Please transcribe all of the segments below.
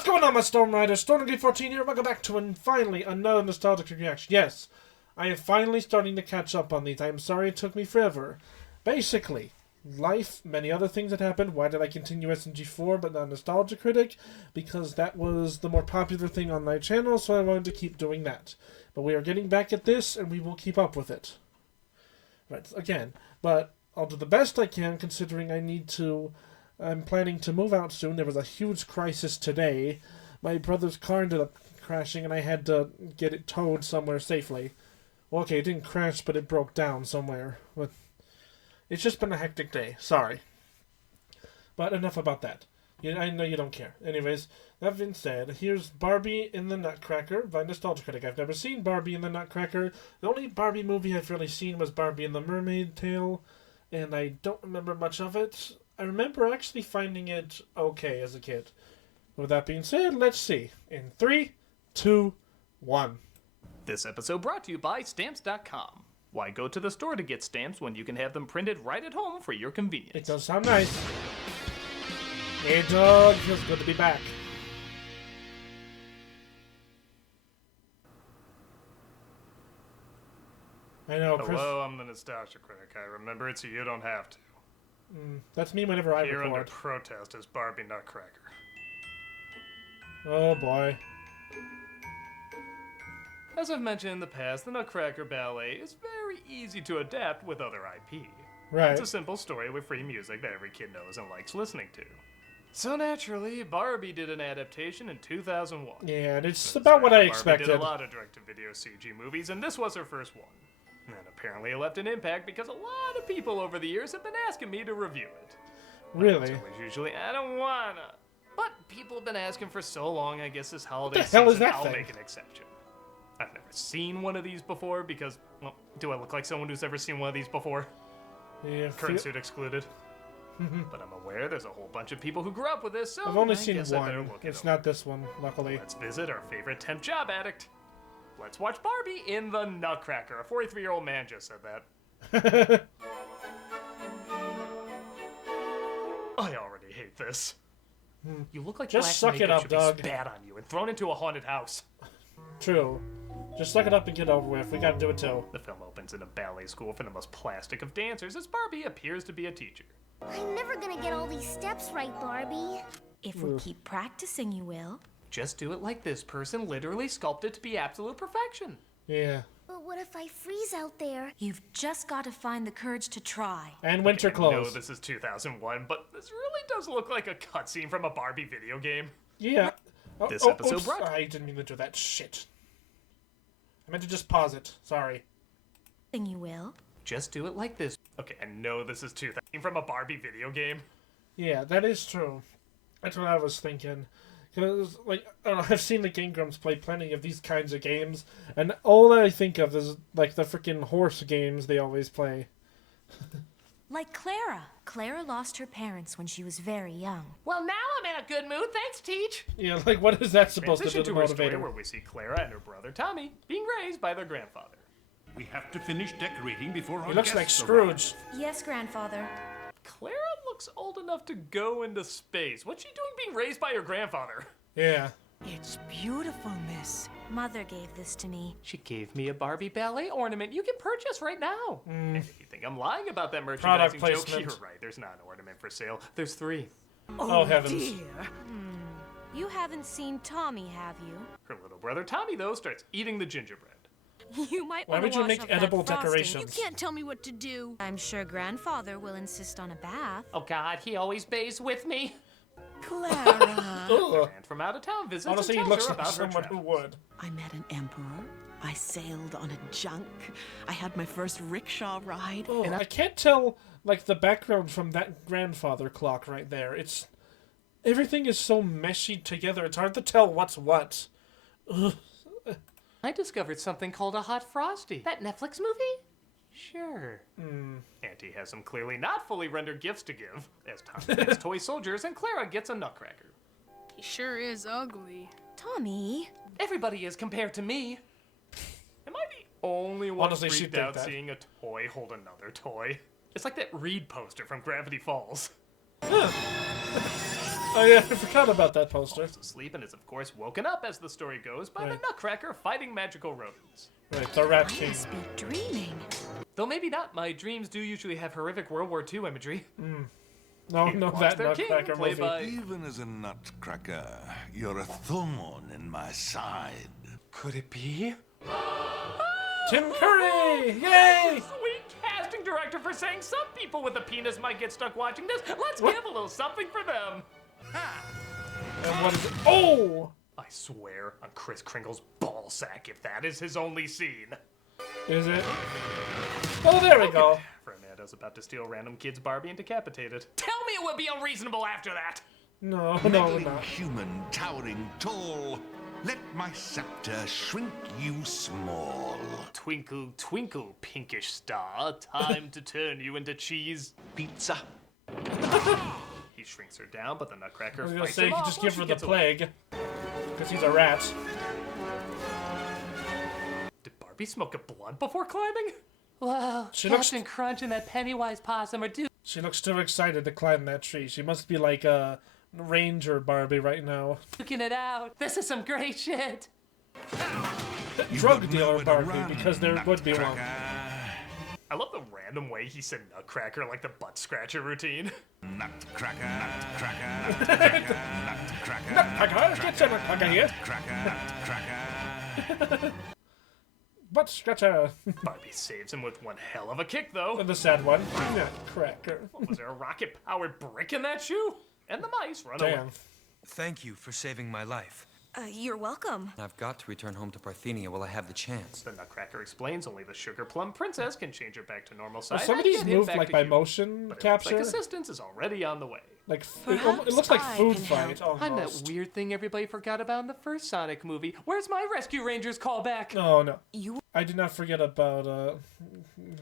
What's going on, my Storm Riders? StormeDegree 14 here. Welcome back to finally another nostalgic reaction. Yes, I am finally starting to catch up on these. I am sorry it took me forever. Basically, life, many other things that happened. Why did I continue SMG4 but not Nostalgia Critic? Because that was the more popular thing on my channel, so I wanted to keep doing that. But we are getting back at this, and we will keep up with it. Right, again. But I'll do the best I can, considering I'm planning to move out soon. There was a huge crisis today. My brother's car ended up crashing, and I had to get it towed somewhere safely. Well, okay, it didn't crash, but it broke down somewhere. But it's just been a hectic day. Sorry. But enough about that. I know you don't care. Anyways, that being said, here's Barbie in the Nutcracker by Nostalgia Critic. I've never seen Barbie in the Nutcracker. The only Barbie movie I've really seen was Barbie and the Mermaid Tale, and I don't remember much of it. I remember actually finding it okay as a kid. With that being said, let's see. In 3, 2, 1. This episode brought to you by Stamps.com. Why go to the store to get stamps when you can have them printed right at home for your convenience? It does sound nice. Hey, dog. Feels good to be back. I know, Chris. Hello, I'm the Nostalgia Critic. I remember it so you don't have to. That's me whenever I Here record. under protest is Barbie Nutcracker. Oh, boy. As I've mentioned in the past, the Nutcracker Ballet is very easy to adapt with other IP. Right. It's a simple story with free music that every kid knows and likes listening to. So naturally, Barbie did an adaptation in 2001. Yeah, and it's about what I expected. Barbie did a lot of direct-to-video CG movies, and this was her first one. And apparently it left an impact because a lot of people over the years have been asking me to review it. Really? Usually, I don't wanna. But people have been asking for so long, I guess this holiday What the hell season, is that I'll thing? make an exception. I've never seen one of these before because, well, do I look like someone who's ever seen one of these before? Yeah, Current suit excluded. But I'm aware there's a whole bunch of people who grew up with this, so I've only I seen guess I better one. look It's it not this one, luckily. Let's visit our favorite temp job addict. Let's watch Barbie in the Nutcracker. A 43-year-old man just said that. I already hate this. You look like Just black suck it makeup up, should dog. be spat on you and thrown into a haunted house. True. Just suck it up and get over with. We gotta do it too. The film opens in a ballet school for the most plastic of dancers as Barbie appears to be a teacher. I'm never gonna get all these steps right, Barbie. If we keep practicing, you will. Just do it like this person literally sculpted to be absolute perfection. Yeah. But what if I freeze out there? You've just got to find the courage to try. And winter I know clothes. this is 2001, but this really does look like a cutscene from a Barbie video game. Yeah. This episode oops. brought- I didn't mean to do that. Shit. I meant to just pause it. Sorry. Then you will. Just do it like this. Okay, I know this is 2000 from a Barbie video game. Yeah, that is true. That's what I was thinking. Because, like, I don't know, I've seen the Game Grumps play plenty of these kinds of games, and all I think of is, like, the freaking horse games they always play. Like Clara. Clara lost her parents when she was very young. Well, now I'm in a good mood, thanks, Teach. Yeah, like, what is that supposed Transition to do to to her story motivate where her? we see Clara and her brother Tommy being raised by their grandfather. We have to finish decorating before our He looks like guests Scrooge. Yes, grandfather. Clara looks old enough to go into space. What's she doing being raised by her grandfather? Yeah. It's beautiful, miss. Mother gave this to me. She gave me a Barbie ballet ornament you can purchase right now. And if you think I'm lying about that Product merchandising joke, placement. you're right. There's not an ornament for sale. There's 3. Oh, heavens. Dear. You haven't seen Tommy, have you? Her little brother Tommy, though, starts eating the gingerbread. You might Why want would to you wash make off that edible frosting. decorations? You can't tell me what to do. I'm sure grandfather will insist on a bath. Oh, God, he always bathes with me. Clara. Ugh. And from out of town visits Honestly, he and tells looks her like about her someone who travels. would. I met an emperor. I sailed on a junk. I had my first rickshaw ride. Oh, and I can't tell, like, the background from that grandfather clock right there. It's... Everything is so meshy together, it's hard to tell what's what. Ugh. I discovered something called a Hot Frosty. That Netflix movie? Sure. Auntie has some clearly not fully rendered gifts to give, as Tommy gets toy soldiers and Clara gets a Nutcracker. He sure is ugly. Tommy. Everybody is compared to me. Am I the only one Honestly, she'd freaked think out that. seeing a toy hold another toy? It's like that Reed poster from Gravity Falls. Oh yeah, I forgot about that poster. Falls asleep and is of course woken up as the story goes by the Right. Nutcracker fighting magical rodents. Right, the Rat I King. must be dreaming. Though maybe not, my dreams do usually have horrific World War II imagery. No, He no, walks that their king, Nutcracker played movie. by... Even as a nutcracker, you're a thorn in my side. Could it be? Tim Curry! Yay! Sweet casting director for saying some people with a penis might get stuck watching this. Let's give a little something for them. And what is it? Oh! I swear on Kris Kringle's ballsack if that is his only scene. Is it? Oh, there we go. Fernando's about to steal random kid's Barbie and decapitate it. Tell me it would be unreasonable after that. No, no, Meddling not. human towering tall, let my scepter shrink you small. Twinkle, twinkle, pinkish star, time to turn you into cheese. Pizza. He shrinks her down, but the Nutcracker I was gonna fights say, you him could off just while give she her the gets away. plague. Because he's a rat. Did Barbie smoke a blunt before climbing? Wow, She looks- Captain Crunch and that Pennywise possum are due. She looks too excited to climb that tree. She must be like a Ranger Barbie right now. Duking it out. This is some great shit. You've Drug got dealer nowhere to Barbie, run, because there would be one. Nutcracker. I love the random way he said Nutcracker like the butt scratcher routine. Nutcracker, nutcracker, nutcracker, nutcracker, Nutcracker, get your Nutcracker here. nutcracker. Butt scratcher. Barbie saves him with one hell of a kick, though. And the sad one. Nutcracker. Was there a rocket-powered brick in that shoe? And the mice run away. Damn. Thank you for saving my life. You're welcome. I've got to return home to Parthenia while I have the chance. The Nutcracker explains only the Sugar Plum Princess can change her back to normal size. Well, some of these and get him move back like to by human. motion But it looks capture. like assistance is already on the way. Like Perhaps it looks like I food can fight help. I'm that almost. weird thing everybody forgot about in the first Sonic movie. Where's my Rescue Rangers callback? Oh no. You I did not forget about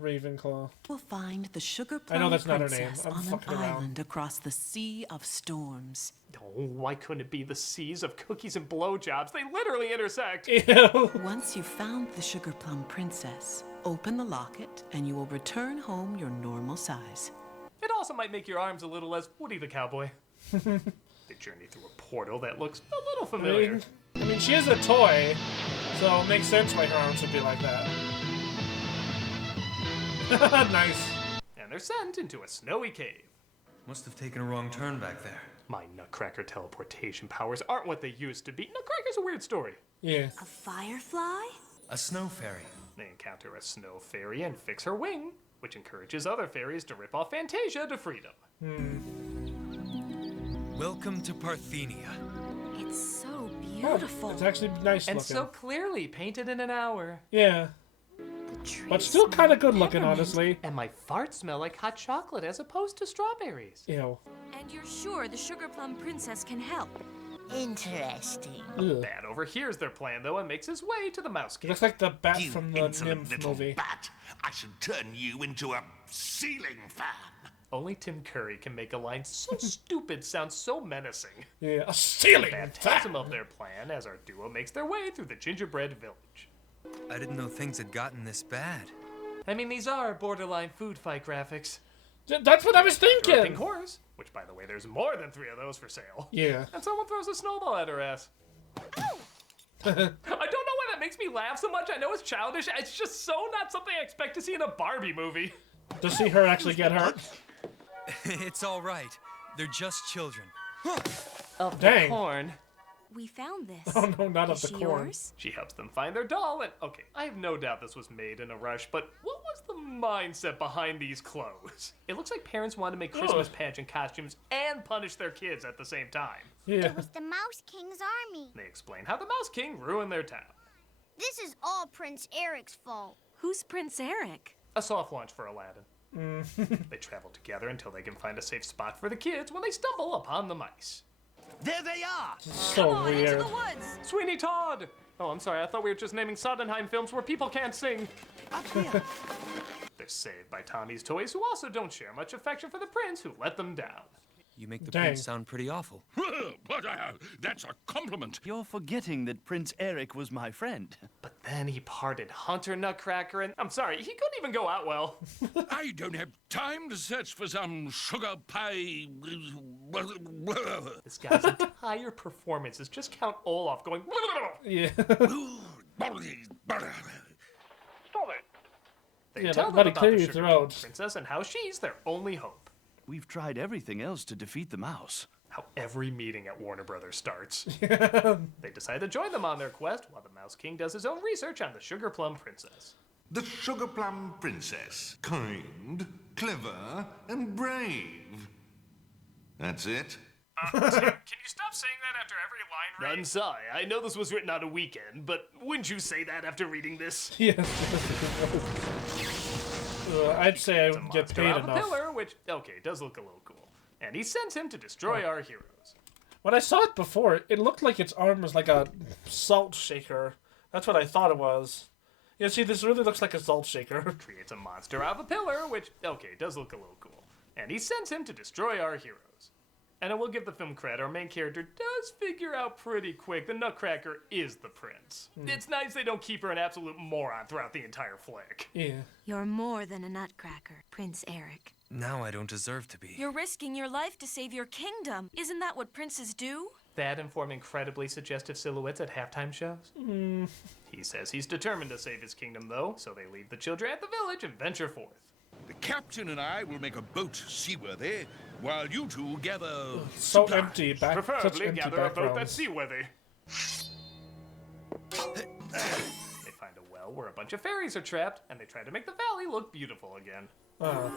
Ravenclaw. will find the Sugar I know Plum that's not her Princess name. I'm on an fucking around. island across the Sea of Storms. Oh, why couldn't it be the seas of cookies and blowjobs? They literally intersect. Ew. Once you've found the Sugar Plum Princess, open the locket and you will return home your normal size. It also might make your arms a little less Woody the Cowboy. They journey through a portal that looks a little familiar. I mean, she is a toy, so it makes sense why her arms would be like that. Nice. And they're sent into a snowy cave. Must have taken a wrong turn back there. My Nutcracker teleportation powers aren't what they used to be. Nutcracker's a weird story. Yeah. A firefly? A snow fairy. They encounter a snow fairy and fix her wing, which encourages other fairies to rip off Fantasia to freedom. Welcome to Parthenia. It's so Oh, beautiful. it's actually nice And looking. so clearly painted in an hour. Yeah. The trees But still kind of good looking, peppermint. honestly. And my farts smell like hot chocolate as opposed to strawberries. Ew. And you're sure the Sugar Plum Princess can help? Interesting. Ugh. Bat overhears their plan, though, and makes his way to the mouse It cave. looks like the bat You from the insolent Nymph little movie. bat. I should turn you into a ceiling fan. Only Tim Curry can make a line so stupid sound so menacing. Yeah, a ceiling Bat tells fan. him of their plan as our duo makes their way through the gingerbread village. I didn't know things had gotten this bad. I mean, these are borderline food fight graphics. That's what I was Directing thinking. horse, which, by the way, there's more than 3 of those for sale. Yeah. And someone throws a snowball at her ass. I don't know why that makes me laugh so much. I know it's childish. It's just so not something I expect to see in a Barbie movie. To see her actually get hurt. It's all right. They're just children. Of Dang. the corn. We found this. Oh no, not Is of the she corn. yours? She helps them find their doll, and okay, I have no doubt this was made in a rush, but what was the mindset behind these clothes? It looks like parents wanted to make Christmas pageant costumes and punish their kids at the same time. Yeah. It was the Mouse King's army. They explain how the Mouse King ruined their town. This is all Prince Eric's fault. Who's Prince Eric? A soft launch for Aladdin. They travel together until they can find a safe spot for the kids when they stumble upon the mice. There they are. So weird. woods. Sweeney Todd! Oh, I'm sorry, I thought we were just naming Sondheim films where people can't sing. Up here. They're saved by Tommy's toys, who also don't share much affection for the prince who let them down. You make the Dang. prince sound pretty awful. But that's a compliment. You're forgetting that Prince Eric was my friend. But then he parted Hunter Nutcracker, and I'm sorry, he couldn't even go out well. I don't have time to search for some sugar pie This guy's entire performance is just Count Olaf going. Yeah. They Yeah, tell buddy, them about clear the your Sugar throat. Plum Princess and how she's their only hope. We've tried everything else to defeat the mouse. How every meeting at Warner Brothers starts. They decide to join them on their quest while the Mouse King does his own research on the Sugar Plum Princess. The Sugar Plum Princess. Kind, clever, and brave. That's it. Tim, can you stop saying that after every line read? I'm sorry, I know this was written on a weekend, but wouldn't you say that after reading this? Yes. I'd say I would get Monster paid out of a enough. pillar, which, okay, does look a little cool. And he sends him to destroy our heroes. When I saw it before, it looked like its arm was like a salt shaker. That's what I thought it was. Yeah, see, this really looks like a salt shaker. Creates a monster out of a pillar, which, okay, does look a little cool. And he sends him to destroy our heroes. And I will give the film credit, our main character does figure out pretty quick the Nutcracker is the prince. It's nice they don't keep her an absolute moron throughout the entire flick. Yeah. You're more than a nutcracker, Prince Eric. Now I don't deserve to be. You're risking your life to save your kingdom. Isn't that what princes do? That and form incredibly suggestive silhouettes at halftime shows. He says he's determined to save his kingdom, though, so they leave the children at the village and venture forth. The captain and I will make a boat seaworthy, while you two gather So supplies. empty. Such Preferably empty gather a boat backgrounds. that's seaworthy. They find a well where a bunch of fairies are trapped, and they try to make the valley look beautiful again. Oh.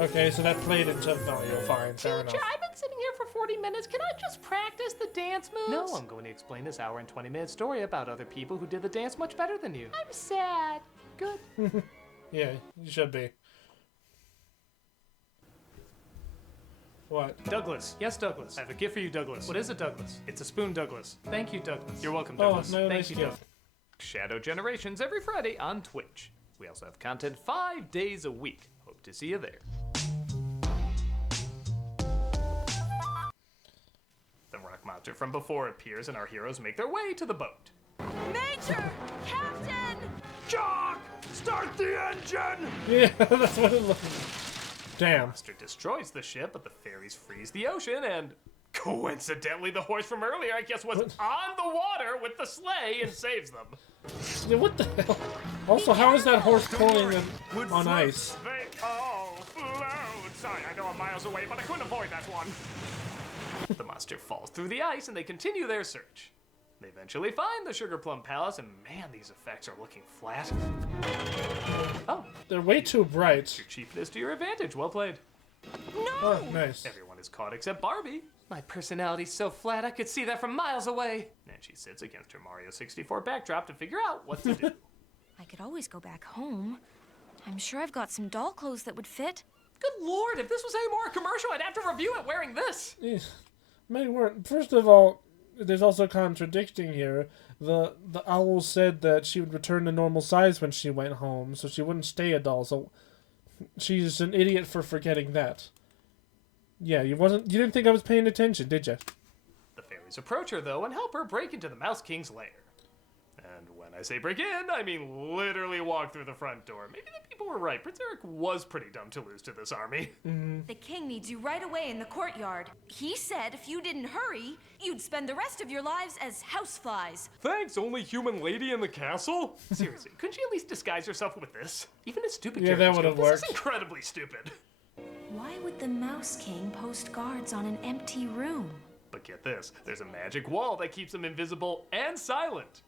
Okay, so that played into... No, you're fine. Fair enough. I've been sitting here for 40 minutes. Can I just practice the dance moves? No, I'm going to explain this hour and 20-minute story about other people who did the dance much better than you. I'm sad. Good. Yeah, you should be. What? Douglas. Yes, Douglas. I have a gift for you, Douglas. What is it, Douglas? It's a spoon, Douglas. Thank you, Douglas. You're welcome, Oh, Douglas. no, Thank nice you, gift. Douglas. Shadow Generations every Friday on Twitch. We also have content 5 days a week. Hope to see you there. The rock monster from before appears and our heroes make their way to the boat. Major! Captain! Jock! Start the engine! Yeah, that's what it looked like. Damn. Monster destroys the ship, but the fairies freeze the ocean, and coincidentally, the horse from earlier, I guess, was on the water with the sleigh and saves them. Yeah, what the hell? Also, how is that horse pulling them on ice? They all float. Sorry, I know I'm miles away, but I couldn't avoid that one. The monster falls through the ice, and they continue their search. They eventually find the Sugar Plum Palace, and man, these effects are looking flat. Oh, They're way too bright. your cheapness to your advantage. Well played. Oh, nice. Everyone is caught except Barbie. My personality's so flat I could see that from miles away. And she sits against her Mario 64 backdrop to figure out what to do. I could always go back home. I'm sure I've got some doll clothes that would fit. Good lord, if this was any more a commercial, I'd have to review it wearing this. May weren't. First of all, there's also contradicting here. The owl said that she would return to normal size when she went home, so she wouldn't stay a doll. So she's an idiot for forgetting that. Yeah, you didn't think I was paying attention, did you? The fairies approach her though and help her break into the Mouse King's lair. And when I say break in, I mean literally walk through the front door. Maybe the people were right. Prince Eric was pretty dumb to lose to this army. The king needs you right away in the courtyard. He said if you didn't hurry, you'd spend the rest of your lives as houseflies. Thanks, only human lady in the castle? Seriously, couldn't she at least disguise herself with this? Even a stupid Yeah, that character would've scope, this worked. is incredibly stupid. Why would the Mouse King post guards on an empty room? But get this, there's a magic wall that keeps them invisible and silent.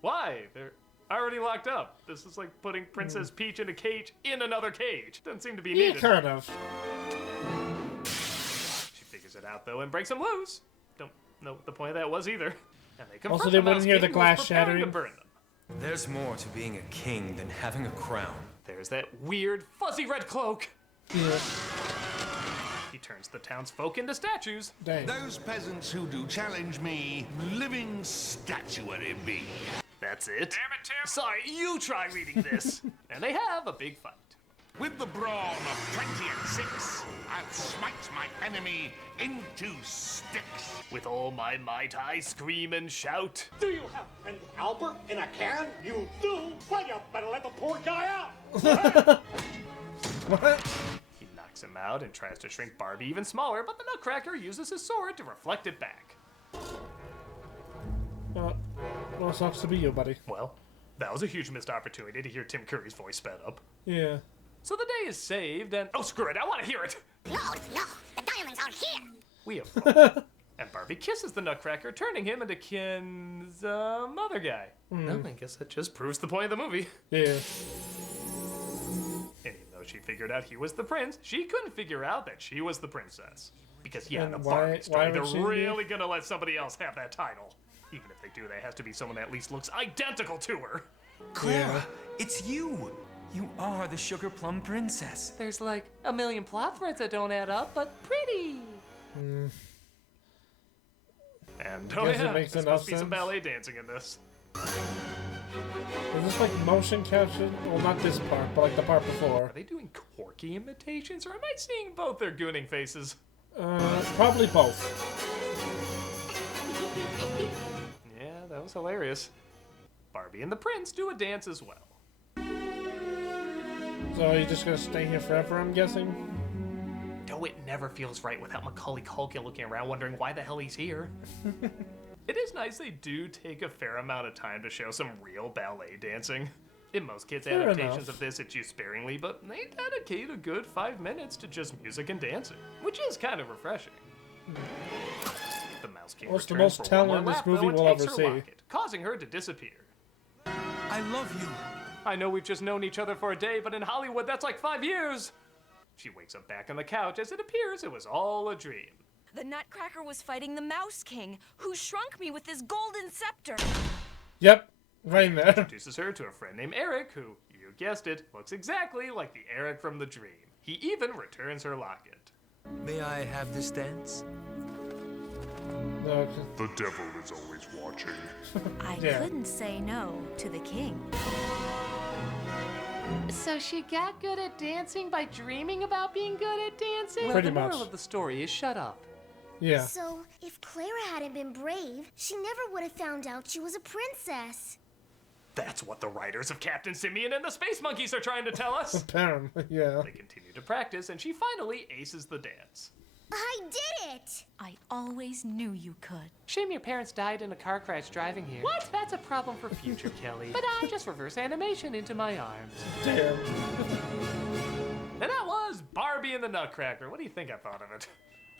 Why? They're already locked up. This is like putting Princess Peach in a cage in another cage. Doesn't seem to be Yeah, needed. kind of. She figures it out though and breaks them loose. Don't know what the point of that was either. And they confront Also, they the Mouse wouldn't hear the King, glass who's preparing shattering. to burn them. There's more to being a king than having a crown. There's that weird fuzzy red cloak. Yeah. He turns the townsfolk into statues. Dang. Those peasants who do challenge me, living statuary be. That's it. Damn it, Tim. Sorry, you try reading this. And they have a big fight. With the brawn of 20 and 6, I'll smite my enemy into sticks. With all my might, I scream and shout. Do you have an Albert in a can? You do? Well, you better let the poor guy out. What? He knocks takes him out and tries to shrink Barbie even smaller, but the Nutcracker uses his sword to reflect it back. Well, sucks to be you, buddy. Well, that was a huge missed opportunity to hear Tim Curry's voice sped up. Yeah. So the day is saved, and oh, screw it, I want to hear it! No, the diamonds are here. We have fun. And Barbie kisses the Nutcracker, turning him into Ken's mother guy. Well, I guess that just proves the point of the movie. Yeah. And even though she figured out he was the prince, she couldn't figure out that she was the princess. Because, yeah, in a Barbie story, they're really gonna let somebody else have that title. Even if they do, there has to be someone that at least looks identical to her. Clara, it's you! You are the Sugar Plum Princess. There's like a million plot threads that don't add up, but pretty. And oh yeah, there's supposed to be some ballet dancing in this. Is this like motion capture? Well, not this part, but like the part before. Are they doing Corky imitations, or am I seeing both their gooning faces? Probably both. Yeah, that was hilarious. Barbie and the prince do a dance as well. So are you just gonna stay here forever, I'm guessing? No, it never feels right without Macaulay Culkin looking around wondering why the hell he's here. It is nice they do take a fair amount of time to show some real ballet dancing. In most kids' adaptations of this, it's used sparingly, but they dedicate a good 5 minutes to just music and dancing, which is kind of refreshing. The Mouse King What's the most talent this movie will ever see? Locket, causing her to disappear. I love you. I know we've just known each other for a day, but in Hollywood, that's like 5 years. She wakes up back on the couch as it appears it was all a dream. The Nutcracker was fighting the Mouse King, who shrunk me with his golden scepter. Yep, right in there. Introduces her to a friend named Eric, who, you guessed it, looks exactly like the Eric from the dream. He even returns her locket. May I have this dance? No. The devil is always watching. I couldn't say no to the king. So she got good at dancing by dreaming about being good at dancing? Pretty the much. moral of the story is shut up. Yeah. So, if Clara hadn't been brave, she never would have found out she was a princess. That's what the writers of Captain Simeon and the Space Monkeys are trying to tell us. Apparently, yeah. They continue to practice, and she finally aces the dance. I did it! I always knew you could. Shame your parents died in a car crash driving here. What? That's a problem for future Kelly. But I just reverse animation into my arms. Damn. And that was Barbie and the Nutcracker. What do you think I thought of it?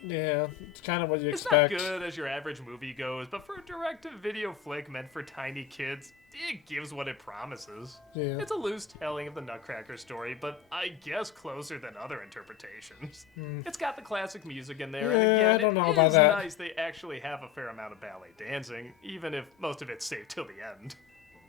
Yeah, it's kind of what you It's expect. not good as your average movie goes, but for a direct-to-video flick meant for tiny kids, it gives what it promises. Yeah. It's a loose telling of the Nutcracker story, but I guess closer than other interpretations. It's got the classic music in there, and Yeah, again, I don't know it about is that. nice they actually have a fair amount of ballet dancing, even if most of it's saved till the end.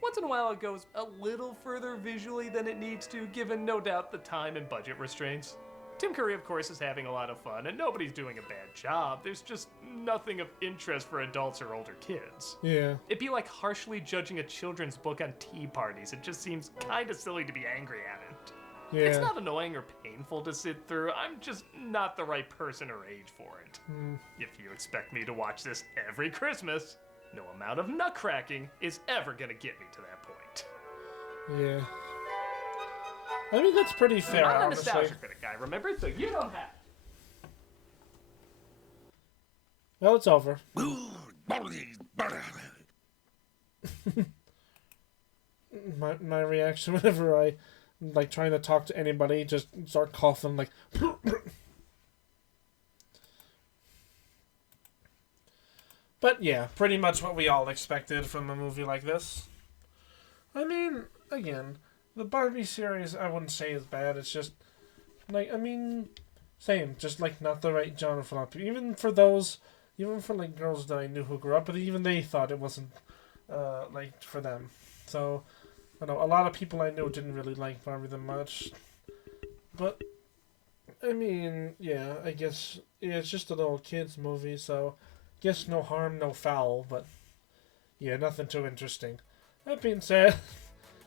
Once in a while it goes a little further visually than it needs to, given no doubt the time and budget restraints. Tim Curry, of course, is having a lot of fun, and nobody's doing a bad job. There's just nothing of interest for adults or older kids. Yeah. It'd be like harshly judging a children's book on tea parties. It just seems kind of silly to be angry at it. Yeah. It's not annoying or painful to sit through. I'm just not the right person or age for it. If you expect me to watch this every Christmas, no amount of nutcracking is ever gonna get me to that point. Yeah. I mean, that's pretty fair, I'm a honestly. nostalgia critic guy, remember? So you don't have it. Well, it's over. my reaction whenever I like trying to talk to anybody, just start coughing like. But yeah, pretty much what we all expected from a movie like this. I mean, again, the Barbie series I wouldn't say is bad. It's just like, I mean, same, just like not the right genre for a lot of people. Even for those, even for like girls that I knew who grew up, but even they thought it wasn't like for them. So I know a lot of people I knew didn't really like Barbie that much. But I mean, yeah, I guess yeah, it's just a little kids movie, so guess no harm, no foul. But yeah, nothing too interesting. That being said,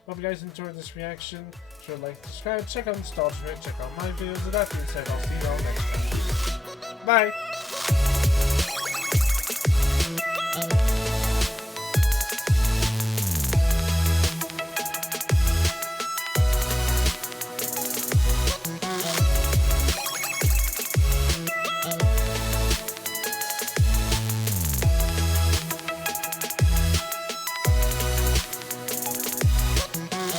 hope you guys enjoyed this reaction. Sure, like, subscribe, check out StormeDegree, check out my videos. With that being said, I'll see you all next time. Bye!